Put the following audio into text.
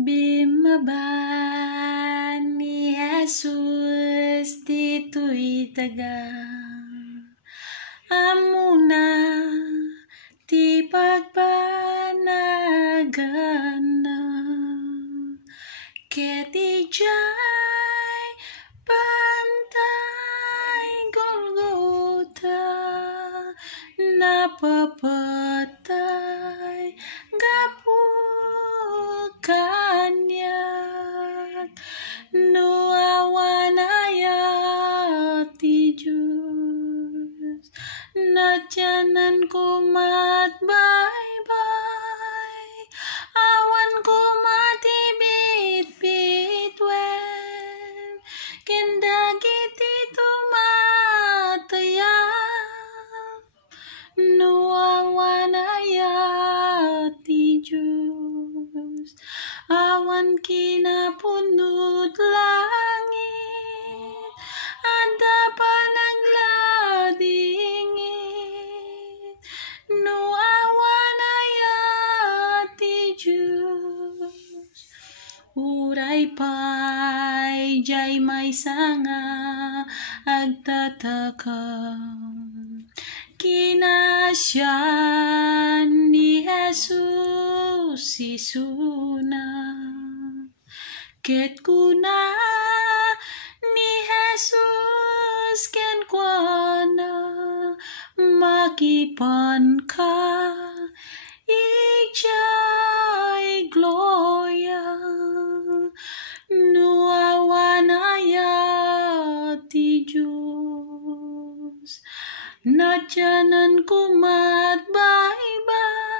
Bimaban ni Jesus dito'y tagang amuna ti pagpanagan na ket ijay pantay Golgota napapatay gapu kanyak no awanaya ti Diyos nadyanan kumat baybay awan kumatibit bitwen kendagiti tumatayam no awanaya ti Diyos awan kinapunot langit adda panagladingit no awanaya ti Diyos uray pay jay maysanga agtatakam kinasyan ni Jesus isuna ket kuna ni Jesus ken kuana makipan ka ijay gloria no awanaya ti Diyos nadyanan kumat baybay